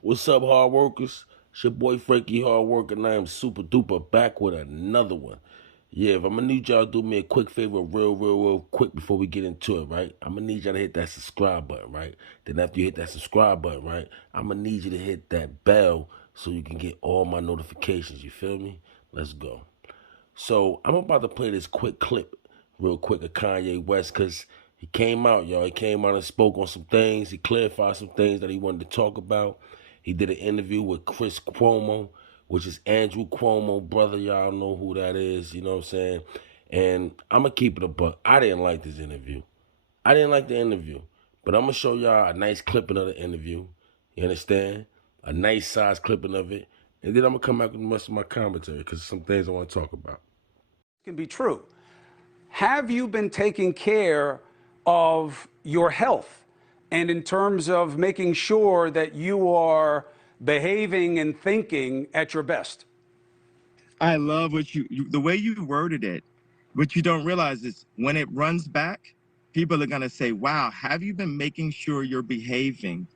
What's up, hard workers? It's your boy Frankie Hardworker, and I am super duper back with another one. Yeah, if I'm gonna need y'all to do me a quick favor, real quick before we get into it, right? I'm gonna need y'all to hit that subscribe button, right? Then after you hit that subscribe button, right, I'm gonna need you to hit that bell so you can get all my notifications. You feel me? Let's go. So I'm about to play this quick clip, real quick, of Kanye West, because he came out, y'all. He came out and spoke on some things. He clarified some things that he wanted to talk about. He did an interview with Chris Cuomo, which is Andrew Cuomo, brother. Y'all know who that is, you know what I'm saying? And I'm going to keep it a buck. I didn't like this interview. I didn't like the interview. But I'm going to show y'all a nice clipping of the interview. You understand? A nice size clipping of it. And then I'm going to come back with the rest of my commentary because some things I want to talk about. Can be true. Have you been taking care of your health and in terms of making sure that you are behaving and thinking at your best? I love what the way you worded it. What you don't realize is when it runs back, people are going to say, wow, have you been making sure you're behaving?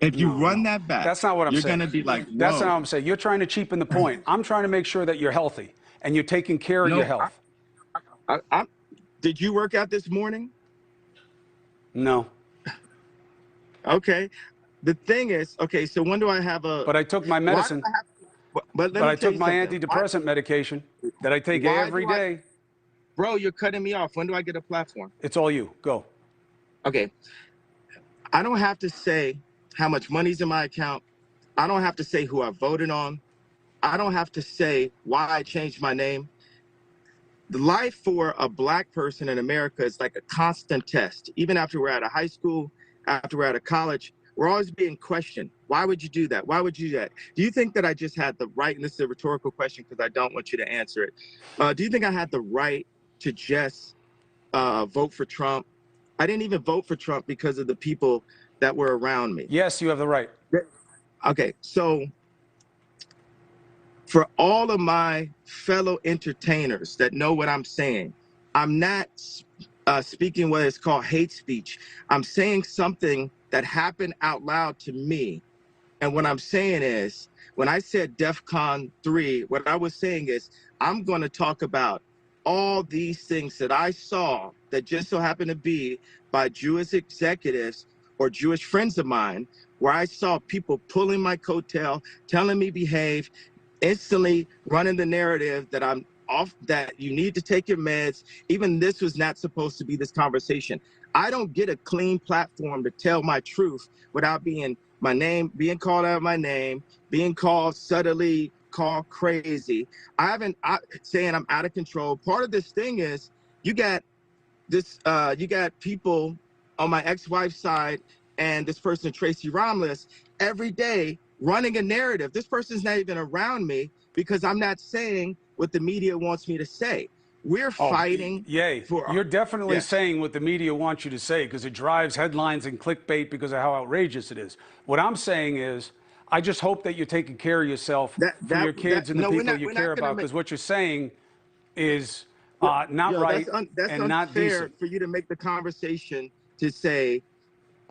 If you run that back, that's not what I'm you're saying. going to be like, whoa. That's not what I'm saying. You're trying to cheapen the point. I'm trying to make sure that you're healthy and you're taking care of your health. Did you work out this morning? No. Okay. The thing is, okay, so when do I have a... But I took my medicine. But I took my antidepressant medication that I take every day. Bro, you're cutting me off. When do I get a platform? It's all you. Go. Okay. I don't have to say how much money's in my account. I don't have to say who I voted on. I don't have to say why I changed my name. The life for a Black person in America is like a constant test. Even after we're out of high school, after we're out of college, we're always being questioned. Why would you do that? Why would you do that? Do you think that I just had the right, and this is a rhetorical question because I don't want you to answer it. Do you think I had the right to just vote for Trump? I didn't even vote for Trump because of the people that were around me. Yes, you have the right. Okay, so for all of my fellow entertainers that know what I'm saying, I'm not speaking what is called hate speech. I'm saying something that happened out loud to me. And what I'm saying is, when I said DEFCON 3, what I was saying is, I'm going to talk about all these things that I saw that just so happened to be by Jewish executives or Jewish friends of mine, where I saw people pulling my coattail, telling me behave, instantly running the narrative that I'm off, that you need to take your meds. Even this was not supposed to be this conversation. I don't get a clean platform to tell my truth without being being called out my name, being called subtly, called crazy. Saying I'm out of control. Part of this thing is you got people on my ex-wife's side and this person, Tracy Romulus, every day running a narrative. This person's not even around me because I'm not saying what the media wants me to say. We're fighting. You're definitely saying what the media wants you to say because it drives headlines and clickbait because of how outrageous it is. What I'm saying is, I just hope that you're taking care of yourself for your kids and the people you care about, because what you're saying is not right and not decent. For you to make the conversation to say,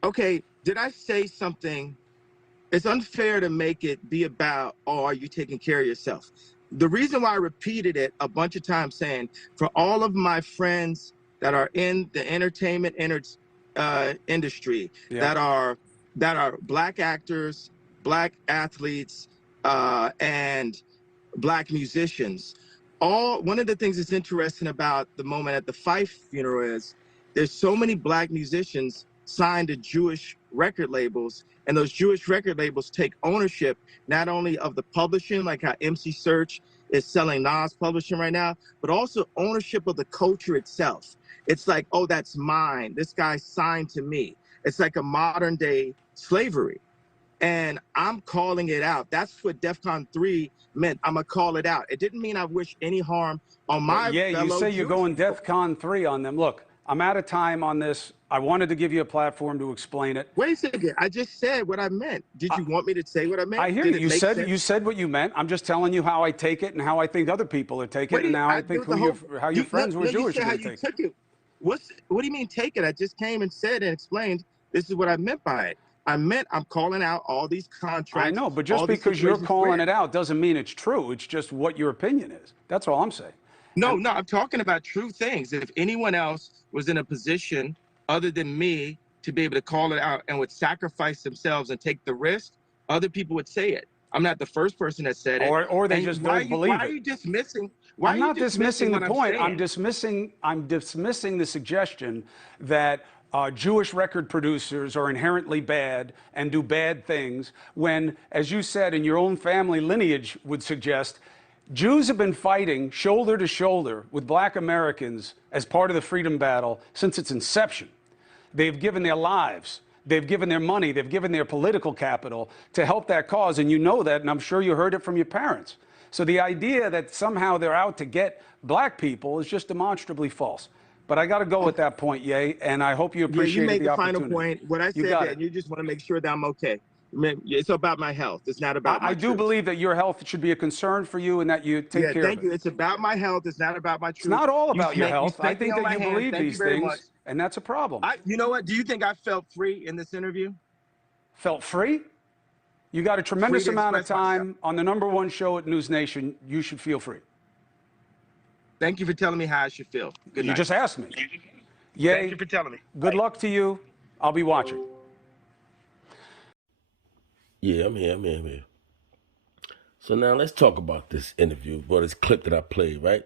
okay, did I say something? It's unfair to make it be about, oh, are you taking care of yourself? The reason why I repeated it a bunch of times saying, for all of my friends that are in the entertainment industry, that are Black actors, Black athletes, and Black musicians, one of the things that's interesting about the moment at the Fife funeral is there's so many Black musicians signed to Jewish record labels, and those Jewish record labels take ownership not only of the publishing, like how MC Search is selling Nas publishing right now, but also ownership of the culture itself. It's like, oh, that's mine. This guy signed to me. It's like a modern day slavery. And I'm calling it out. That's what DEFCON 3 meant. I'm going to call it out. It didn't mean I wish any harm on my fellow you say Jewish you're going people. DEFCON 3 on them. Look, I'm out of time on this. I wanted to give you a platform to explain it. Wait a second. I just said what I meant. Did you want me to say what I meant? I hear you. You said what you meant. I'm just telling you how I take it and how I think other people are taking it, and how I think how your friends who are Jewish are going to take it. What do you mean take it? I just came and said and explained this is what I meant by it. I meant I'm calling out all these contracts. I know, but just because you're calling it out doesn't mean it's true. It's just what your opinion is. That's all I'm saying. No, I'm talking about true things. If anyone else was in a position other than me to be able to call it out and would sacrifice themselves and take the risk, other people would say it. I'm not the first person that said it. Or they just don't believe it. Why are you dismissing? I'm not dismissing the point. I'm dismissing the suggestion that Jewish record producers are inherently bad and do bad things when, as you said, in your own family lineage would suggest, Jews have been fighting shoulder to shoulder with black Americans as part of the freedom battle since its inception. They've given their lives. They've given their money. They've given their political capital to help that cause. And you know that, and I'm sure you heard it from your parents. So the idea that somehow they're out to get black people is just demonstrably false. But I got to go with that point, Ye, and I hope you appreciate the opportunity. You made the final point. What I said that, you just want to make sure that I'm okay. It's about my health. It's not about I do believe that your health should be a concern for you and that you take care of it. Thank you. It's about my health. It's not about my truth. It's not all about your health. I think that you believe these things, and that's a problem. You know what? Do you think I felt free in this interview? Felt free? You got a tremendous amount of time on the #1 show at News Nation. You should feel free. Thank you for telling me how I should feel. Good night. You just asked me. Yay. Thank you for telling me. Good luck to you. I'll be watching. Yeah, I'm here. So now let's talk about this interview, this clip that I played, right?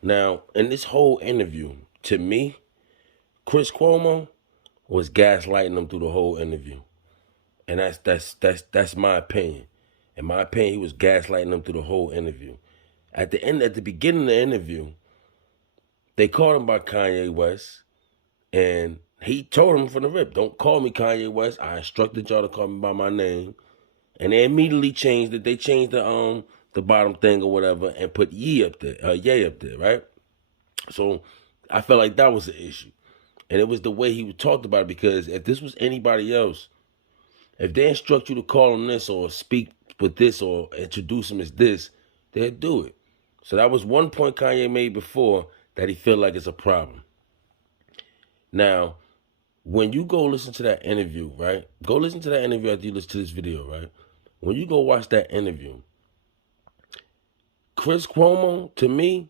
Now, in this whole interview, to me, Chris Cuomo was gaslighting them through the whole interview. And that's my opinion. In my opinion, he was gaslighting them through the whole interview. At the beginning of the interview, they called him by Kanye West, and he told him from the rip, "Don't call me Kanye West. I instructed y'all to call me by my name." And they immediately changed it. They changed the bottom thing or whatever and put Ye up there, right? So I felt like that was the issue. And it was the way he talked about it, because if this was anybody else, if they instruct you to call him this or speak with this or introduce him as this, they'd do it. So that was one point Kanye made before that he felt like it's a problem. Now, when you go listen to that interview, right? Go listen to that interview after you listen to this video, right? When you go watch that interview, Chris Cuomo, to me,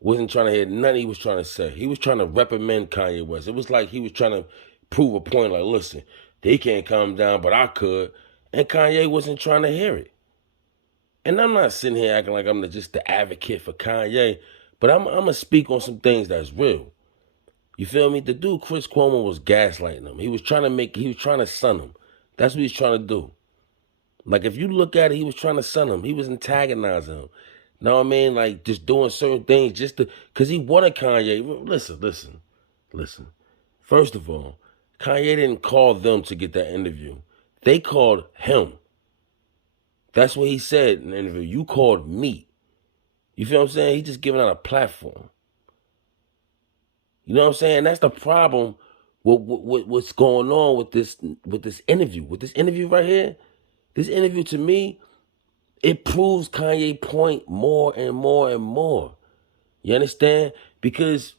wasn't trying to hear nothing he was trying to say. He was trying to reprimand Kanye West. It was like he was trying to prove a point, like, listen, they can't calm down, but I could. And Kanye wasn't trying to hear it. And I'm not sitting here acting like I'm just the advocate for Kanye, but I'm going to speak on some things that's real. You feel me? The dude, Chris Cuomo, was gaslighting him. He was trying to sun him. That's what he's trying to do. Like, if you look at it, he was trying to sun him. He was antagonizing him. Know what I mean? Like, just doing certain things because he wanted Kanye. Listen. First of all, Kanye didn't call them to get that interview. They called him. That's what he said in the interview. You called me. You feel what I'm saying? He just giving out a platform. You know what I'm saying? That's the problem with what's going on with this interview. With this interview right here, this interview, to me, it proves Kanye's point more and more and more. You understand? Because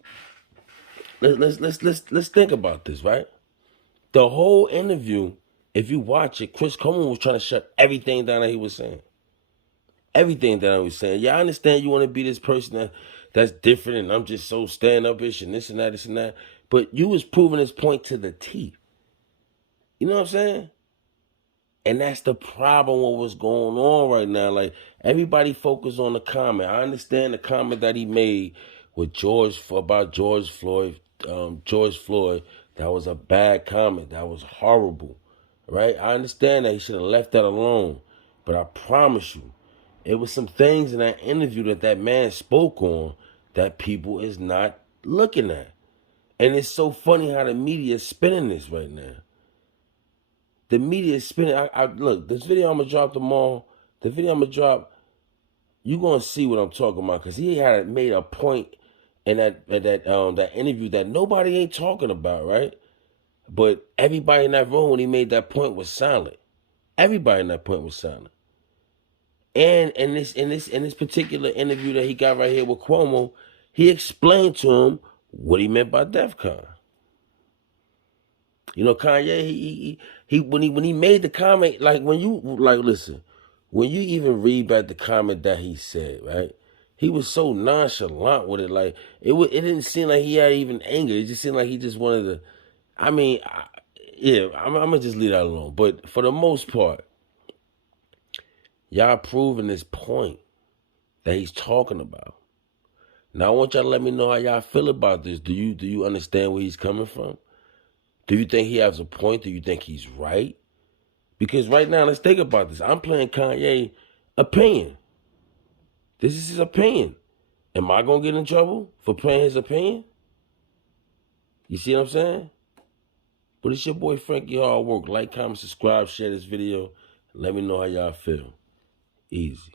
let's think about this, right? The whole interview, if you watch it, Chris Cuomo was trying to shut everything down that he was saying. Everything that I was saying. Yeah, I understand you want to be this person that's different, and I'm just so stand-up-ish and this and that. But you was proving this point to the teeth. You know what I'm saying? And that's the problem with what's going on right now. Like, everybody focus on the comment. I understand the comment that he made with about George Floyd. That was a bad comment. That was horrible. Right? I understand that he should have left that alone. But I promise you, it was some things in that interview that man spoke on that people is not looking at. And it's so funny how the media is spinning this right now. The media is spinning. Look, this video I'm going to drop tomorrow, you're going to see what I'm talking about, because he had made a point in that interview that nobody ain't talking about, right? But everybody in that room when he made that point was silent. Everybody in that point was silent. And in this particular interview that he got right here with Cuomo, he explained to him what he meant by DEF CON. You know, Kanye, he when he made the comment, like when you like listen, when you even read back the comment that he said, right? He was so nonchalant with it, like it didn't seem like he had even anger. It just seemed like he just wanted to. I mean, I'm gonna just leave that alone. But for the most part, y'all proving this point that he's talking about. Now I want y'all to let me know how y'all feel about this. Do you understand where he's coming from? Do you think he has a point? Do you think he's right? Because right now, let's think about this. I'm playing Kanye opinion. This is his opinion. Am I going to get in trouble for playing his opinion? You see what I'm saying? But it's your boy Frankie Hard Work. Like, comment, subscribe, share this video. And let me know how y'all feel. Easy.